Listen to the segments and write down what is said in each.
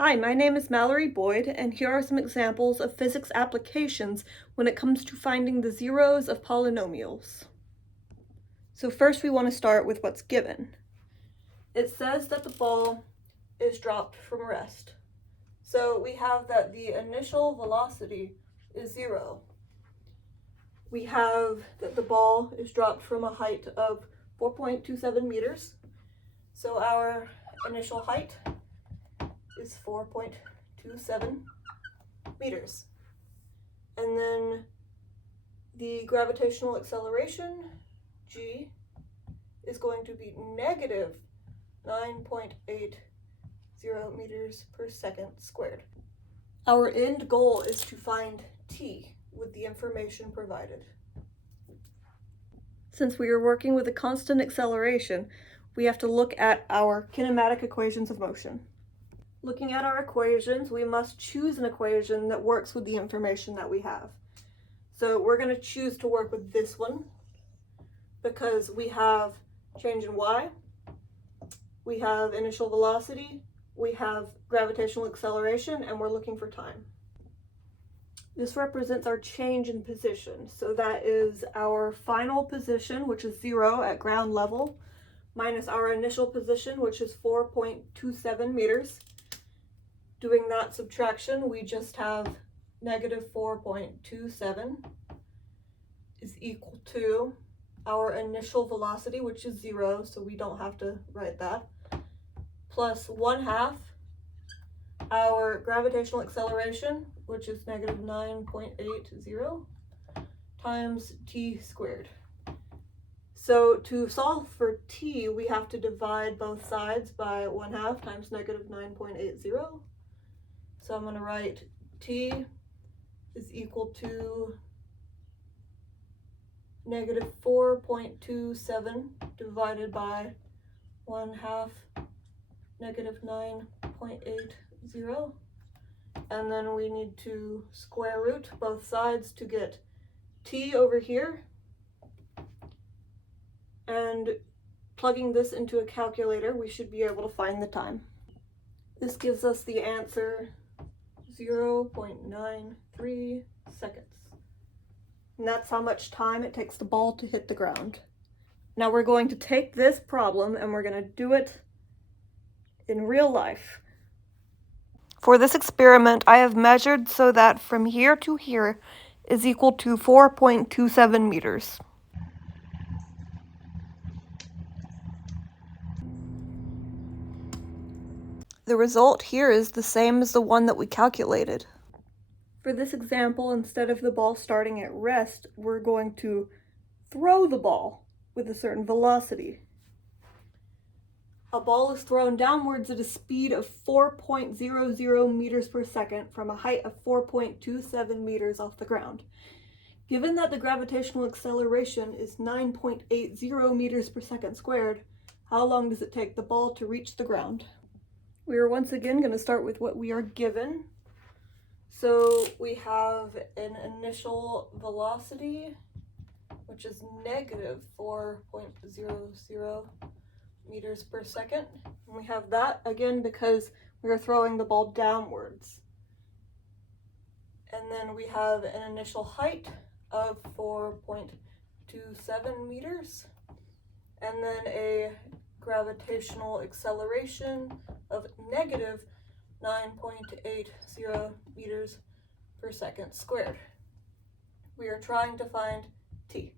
Hi, my name is Mallory Boyd, and here are some examples of physics applications when it comes to finding the zeros of polynomials. So first we want to start with what's given. It says that the ball is dropped from rest. So we have that the initial velocity is 0. We have that the ball is dropped from a height of 4.27 meters. So our initial height is 4.27 meters. And then the gravitational acceleration, g, is going to be negative 9.80 meters per second squared. Our end goal is to find t with the information provided. Since we are working with a constant acceleration, we have to look at our kinematic equations of motion. Looking at our equations, we must choose an equation that works with the information that we have. So we're going to choose to work with this one because we have change in y, we have initial velocity, we have gravitational acceleration, and we're looking for time. This represents our change in position. So that is our final position, which is 0 at ground level, minus our initial position, which is 4.27 meters. Doing that subtraction, we just have negative 4.27 is equal to our initial velocity, which is 0, so we don't have to write that, plus 1/2 our gravitational acceleration, which is negative 9.80 times t squared. So to solve for t, we have to divide both sides by 1/2 times negative 9.80. So I'm going to write t is equal to negative 4.27 divided by 1/2 negative 9.80. And then we need to square root both sides to get t over here. And plugging this into a calculator, we should be able to find the time. This gives us the answer 0.93 seconds. And that's how much time it takes the ball to hit the ground. Now we're going to take this problem and we're going to do it in real life. For this experiment, I have measured so that from here to here is equal to 4.27 meters. The result here is the same as the one that we calculated. For this example, instead of the ball starting at rest, we're going to throw the ball with a certain velocity. A ball is thrown downwards at a speed of 4.00 meters per second from a height of 4.27 meters off the ground. Given that the gravitational acceleration is 9.80 meters per second squared, how long does it take the ball to reach the ground? We are once again going to start with what we are given. So we have an initial velocity, which is negative 4.00 meters per second. And we have that again because we are throwing the ball downwards. And then we have an initial height of 4.27 meters. And then a gravitational acceleration of negative 9.80 meters per second squared. We are trying to find t.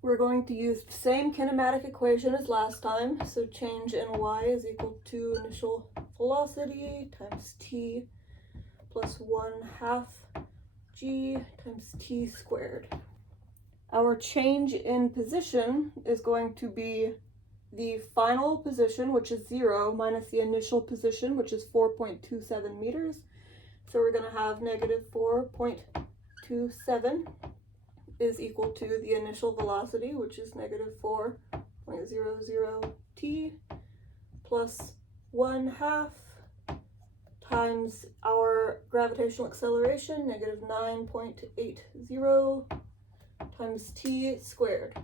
We're going to use the same kinematic equation as last time, so change in y is equal to initial velocity times t plus 1/2 g times t squared. Our change in position is going to be the final position, which is 0, minus the initial position, which is 4.27 meters. So we're going to have negative 4.27 is equal to the initial velocity, which is negative 4.00 t, plus 1/2 times our gravitational acceleration, negative 9.80 times t squared.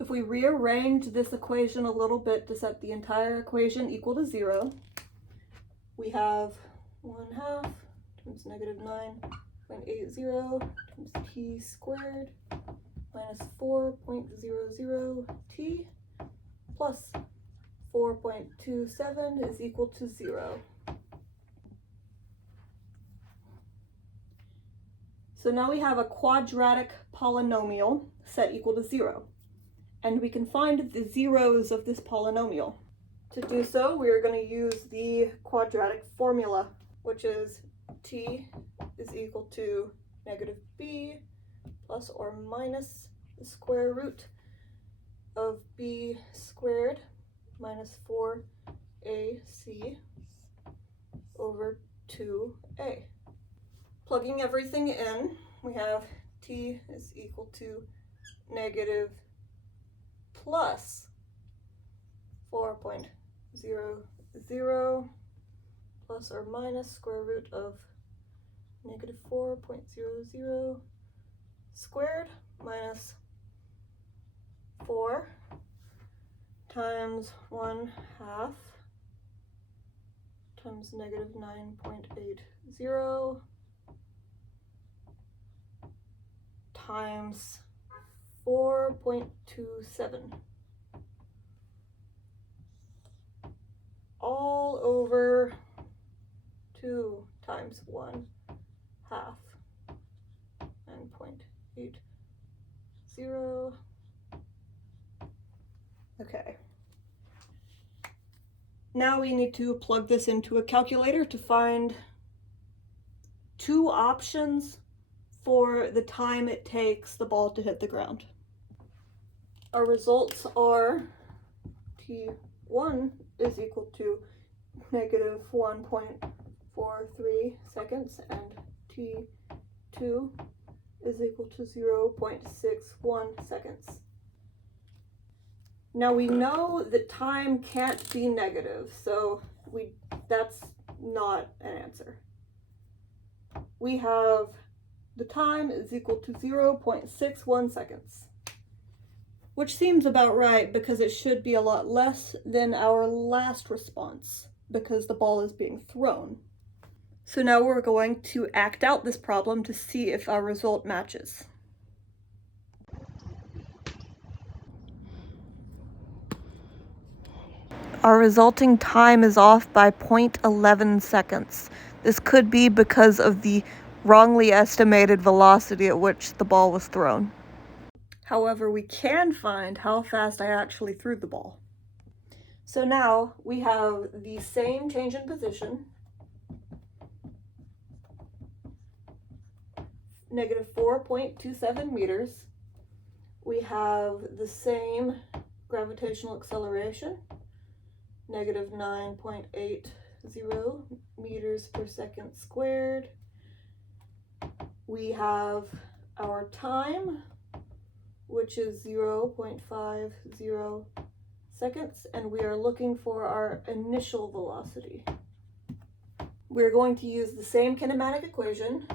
If we rearrange this equation a little bit to set the entire equation equal to 0, we have 1/2 times -9.80 times t squared minus 4.00 t plus 4.27 is equal to 0. So now we have a quadratic polynomial set equal to 0, and we can find the zeros of this polynomial. To do so, we are going to use the quadratic formula, which is t is equal to -b plus or minus the square root of b squared minus 4ac over 2a. Plugging everything in, we have t is equal to negative plus 4.00 plus or minus square root of negative 4.00 squared minus 4 times 1/2 times negative 9.80 times 4.27 all over 2 times 1/2 9.80. Okay. Now we need to plug this into a calculator to find two options for the time it takes the ball to hit the ground. Our results are t1 is equal to negative 1.43 seconds and t2 is equal to 0.61 seconds. Now we know that time can't be negative, so that's not an answer. We have the time is equal to 0.61 seconds, which seems about right because it should be a lot less than our last response because the ball is being thrown. So now we're going to act out this problem to see if our result matches. Our resulting time is off by 0.11 seconds. This could be because of the wrongly estimated velocity at which the ball was thrown. However, we can find how fast I actually threw the ball. So now we have the same change in position, negative 4.27 meters. We have the same gravitational acceleration, negative 9.80 meters per second squared. We have our time, which is 0.50 seconds, and we are looking for our initial velocity. We're going to use the same kinematic equation.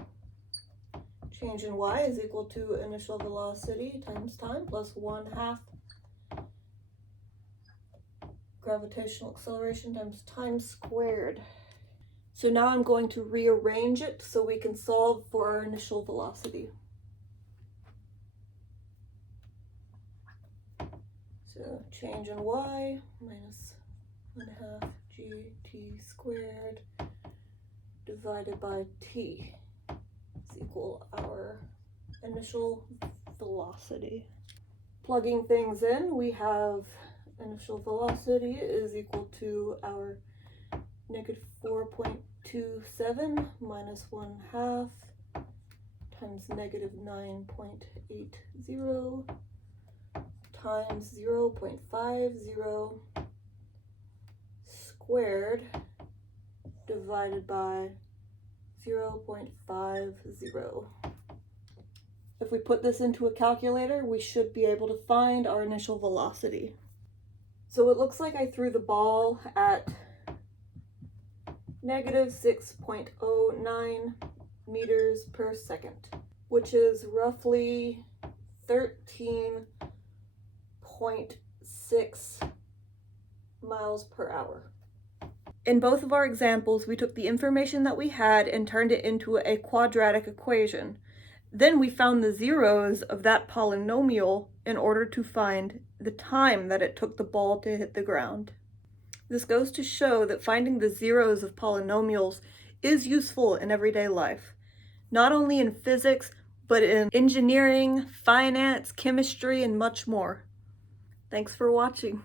Change in y is equal to initial velocity times time plus 1/2 gravitational acceleration times time squared. So now I'm going to rearrange it so we can solve for our initial velocity. So change in y minus 1/2 gt squared divided by t is equal our initial velocity. Plugging things in, we have initial velocity is equal to our negative 4.27 minus 1/2 times negative 9.80 times 0.50 squared divided by 0.50. If we put this into a calculator, we should be able to find our initial velocity. So it looks like I threw the ball at negative 6.09 meters per second, which is roughly 13.6 miles per hour. In both of our examples, we took the information that we had and turned it into a quadratic equation. Then we found the zeros of that polynomial in order to find the time that it took the ball to hit the ground. This goes to show that finding the zeros of polynomials is useful in everyday life, not only in physics, but in engineering, finance, chemistry, and much more. Thanks for watching.